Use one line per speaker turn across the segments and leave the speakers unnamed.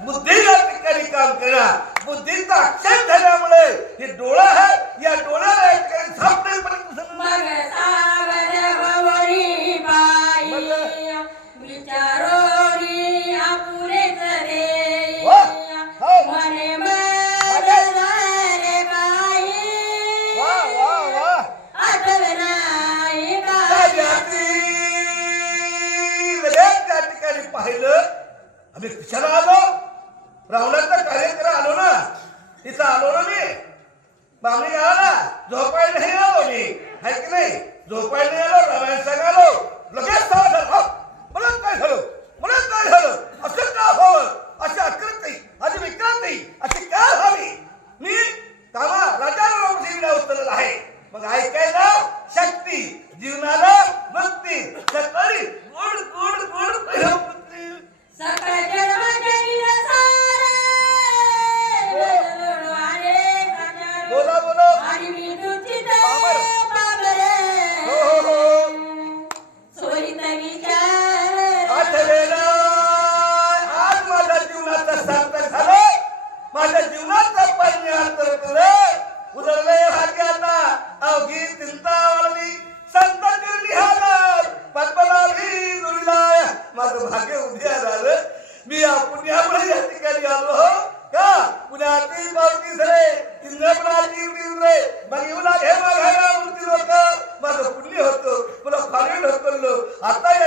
बुद्धी या ठिकाणी काम करा बुद्धीचा अक्षर झाल्यामुळे हे डोळा आहे या डोळ्याला या ठिकाणी सापडेपर्यंत रावणाचा कार्यक्रम आलो ना. तिथं आलो ना मी. बाबरी आला. झोपायला नाही आलो मी. है की नाही? झोपायला नाही आलो. रामायण सांग आलो. लगेच मला काय झालं? मला काय झालं? असं का व्हावं? असे अक्रत नाही अशी विक्रत. नाही अशी का व्हावी? मी कामा राजा रामजी उत्तरलेला आहे. मग ऐकायला లోకంలో అత్తయ్య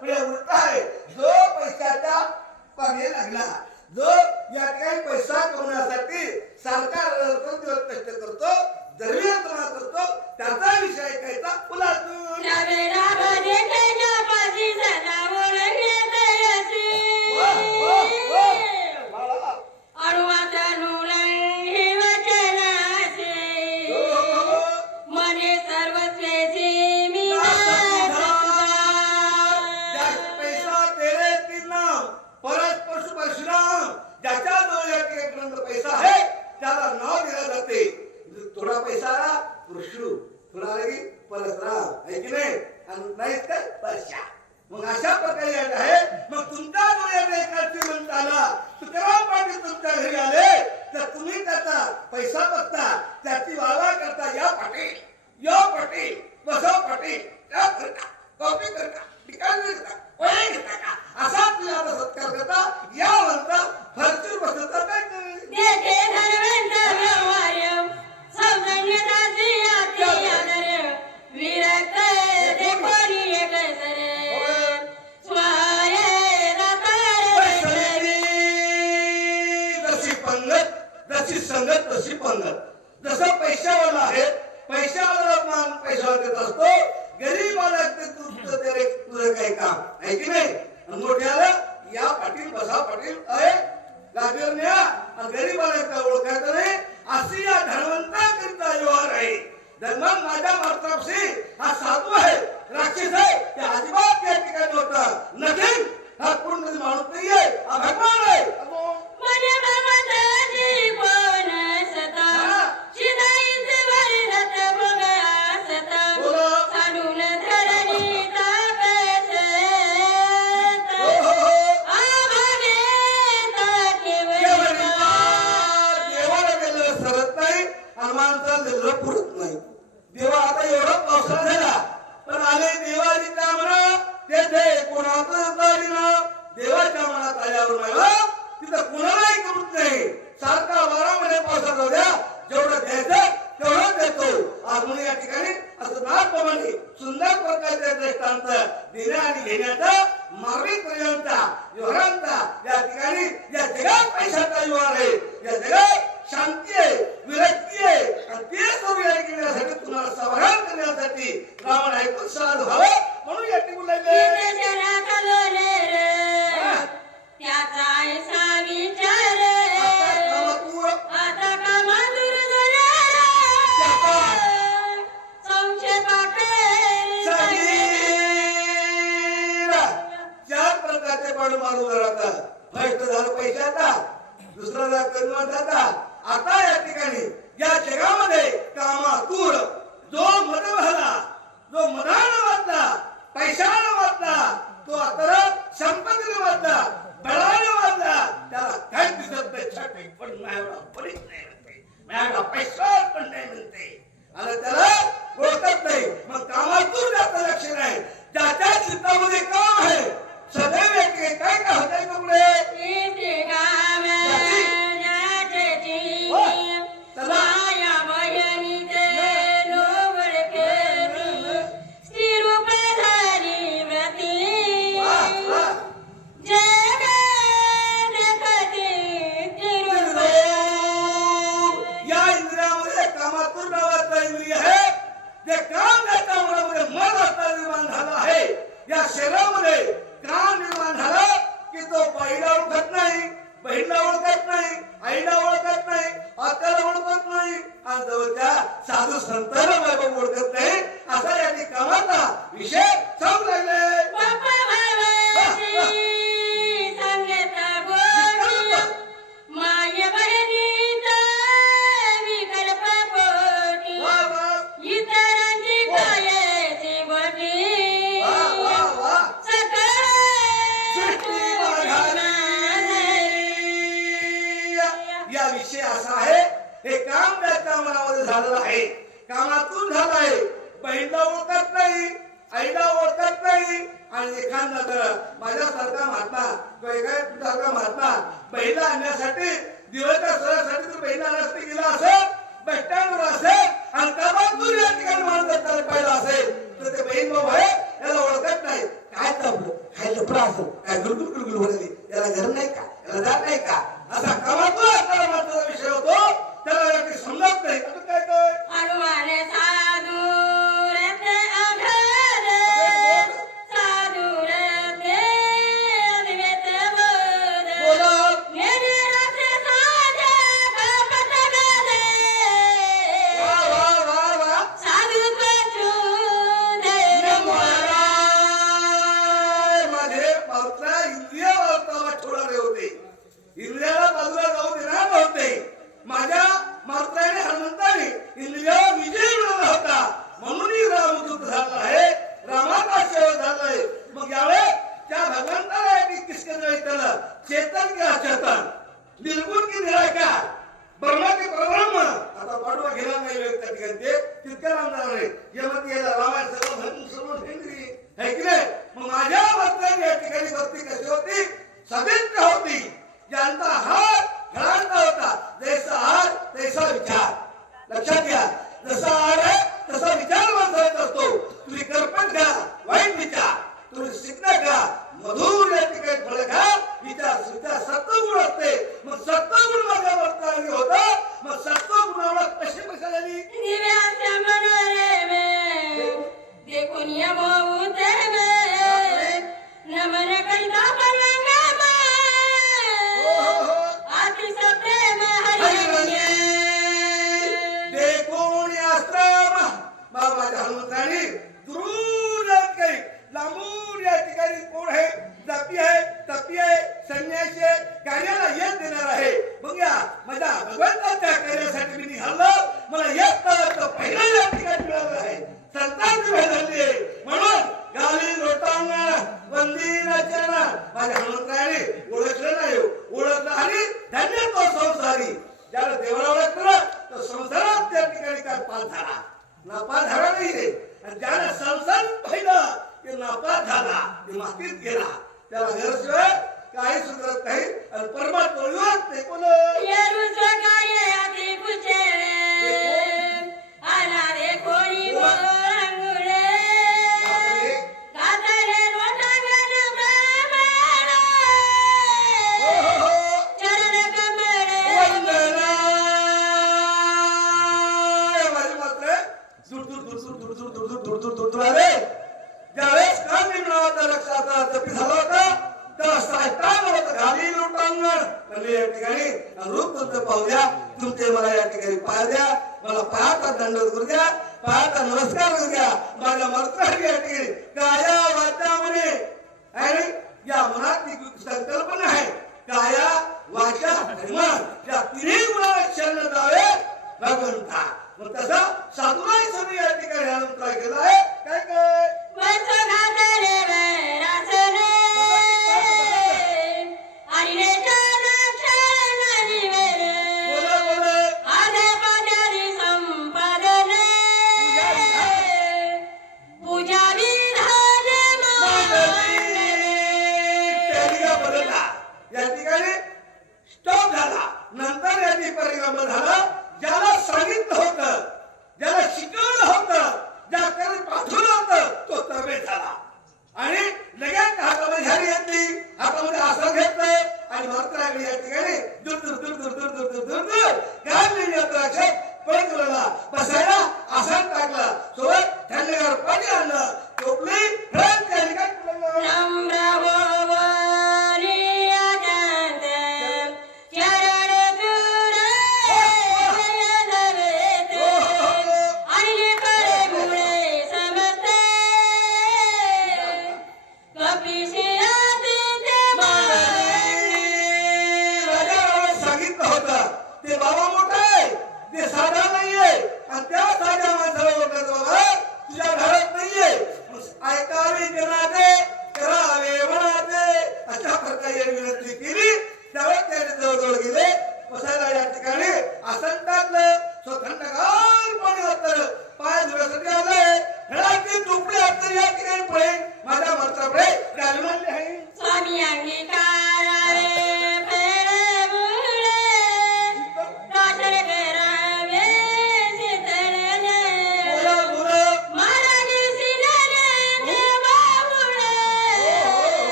प्रवृत्त आहे. जो पैशाचा पाणी लागला जो या ठिकाणी पैसा कमवण्यासाठी सारखा दिवस कष्ट करतो दरम्यान कमवणार करतो त्याचा विषय ऐकायचा. पुला कुणाला की परसराम आहे नाही? आणि नाही तर परशा मग अशा प्रकारे आहे. मग तुमच्या डोळ्याने एका श्रीमंत आला तुकाराम पाटील तुमच्या घरी आले तर तुम्ही त्याचा पैसा बघता त्याची वाला करता या पाटील या पाटील बसव पाटील त्या करता कॉपी करता निकाल घेता पैसे घेता का? असा तुझ्याचा सत्कार करता या म्हणता फरचूर बसवता काय संगत तशी पंगत. जसा पैशावाला आहे पैशावाला मान पैशावर देत असतो गरीबाला ते तुझं ते तुझं काही काम? आहे की नाही? मोठ्याला या पाटील बसा पाटील अय गादीवर न्या गरीबाला ओळखायचं नाही अशी या धनवंता करता व्यवहार आहे. दरम्यान माझ्या मात्राशी हा साधू आहे राक्षस आहे ते अजिबात या ठिकाणी होता नखील हा पूर्ण माणूस नाहीये हा भगवान आहे. घेण्याचा मरणपर्यंत योहरांचा तब्येतसाठी पण माझ्याकडे अपरीच नाही म्हणते. माझ्याकडे पैसा पण नाही म्हणते आणि त्याला ओळखत नाही. मग कामातून जास्त लक्ष नाही. ज्या त्या क्षेत्रामध्ये काम आहे सदैव काय का होतंय तुकडे आईला ओळखत नाही बहिणीला ओळखत नाही आईला ओळखत नाही आत्याला ओळखत नाही. आज जवळच्या साधू संतांना काय लपडा काय गुलगुल गुलगुल बोलायले त्याला घर नाही का? त्याला दार नाही का?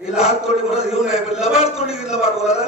हिला हात तोडी म्हणत घेऊन आहे पण लबाड तोडी लबाड बोलायला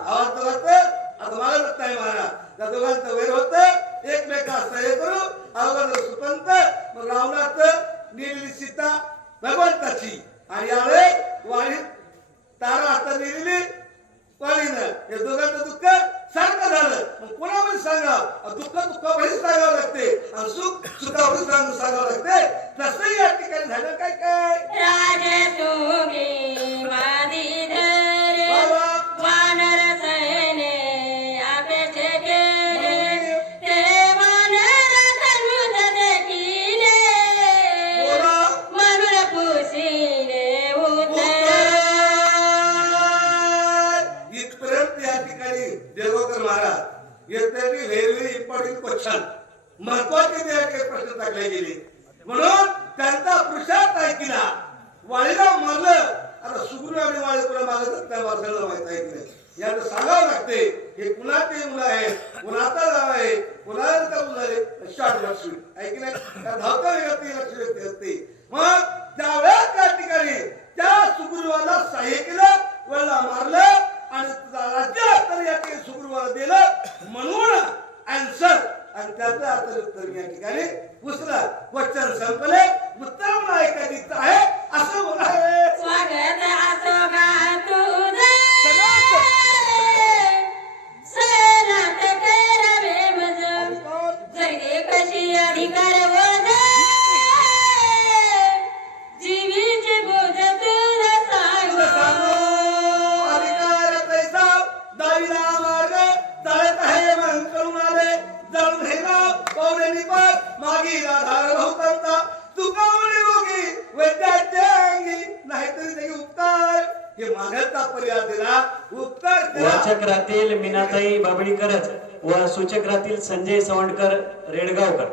आवाज दोघात आता मला रथ नाही म्हणा त्या दोघांचं वैर होत एकमेका सहाय्य करू अवघड सुपंत मग रावणाच नेलेली सीता भगवंताची आणि यावेळी वाणी तारा आता नेलेली वाणीनं हे दोघांचं दुःख सारखं झालं मग कोणामध्ये सांगा दुःख दुःखामध्ये सांगावं लागते आणि सुख सुखावर सांगून सांगावं लागते तसंही या ठिकाणी झालं काय काय
पक्षात महत्त्वाचे ते
काही प्रश्न टाकले गेले. म्हणून त्यांचा पुरुषार्थ ऐकला वाळीला मारलं आता सुगुरु आणि वाळे कुणा मागत त्या माणसाला माहीत आहे की नाही. याला सांगावं लागते हे कुणाचे मुलं आहेत? कुणाचा नाव आहे? कुणाला का मुलं शॉर्ट लक्ष्मी आहे की धावता व्यक्ती लक्ष व्यक्ती असते. मग त्यावेळेस त्या ठिकाणी त्या सुगुरुवाला सहाय्य केलं वळला मारलं आणि राज्य तर या ठिकाणी सुग्रीवाला दिलं. म्हणून अँसर आणि त्याचं अर्थ अर्थरूप या ठिकाणी उसरा क्वेश्चन संपले. उत्तर मला ऐकायचं आहे. असं बोला. अधिकार पर्याय दिला दिला
वाचक्रातील मीनाताई बाबळीकरच व सूचक्रातील संजय सवंडकर रेडगावकर.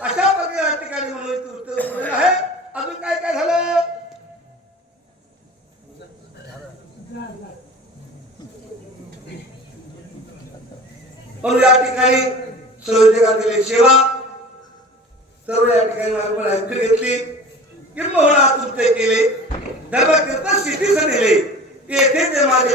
अशा प्रकारे या ठिकाणी म्हणून आहे. अजून काय काय झालं? म्हणून या ठिकाणी सर्व जगातील सेवा सर्व या ठिकाणी आपण घेतली. किंबहुना तुमचे केले. धर्मकीर्तन सिद्धीस दिले. E tem demais